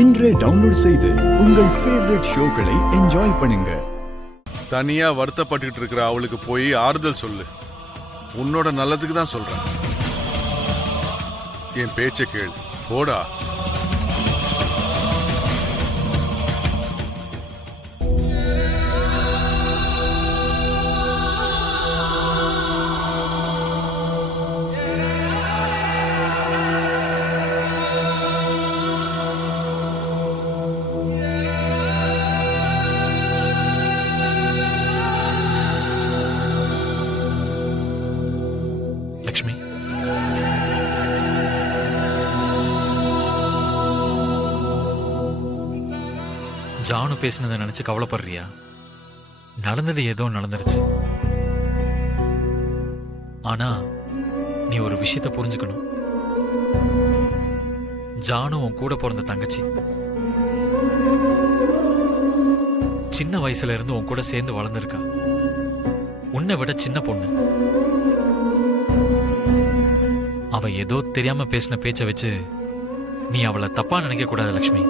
இன்றே டவுன்லோட் செய்து உங்கள் ஃபேவரட் ஷோக்களை என்ஜாய் பண்ணுங்க. தனியா வருத்தப்பட்டு இருக்கிற அவளுக்கு போய் ஆறுதல் சொல்லு. உன்னோட நல்லதுக்கு தான் சொல்றேன். என் பேச்ச கேளு. போடா. லக்ஷ்மி, ஜானு பேசினதை நினைச்சு கவலைப்படுறியா? நடந்தது ஏதோ நடந்துருச்சு. ஆனா நீ ஒரு விஷயத்த புரிஞ்சுக்கணும். ஜானு உன் கூட பிறந்த தங்கச்சி. சின்ன வயசுல இருந்து உன் கூட சேர்ந்து வளர்ந்துருக்கா. உன்னை விட சின்ன பொண்ணு. அவ ஏதோ தெரியாம பேசின பேச்ச வச்சு நீ அவளை தப்பா நினைக்க கூடாது லக்ஷ்மி.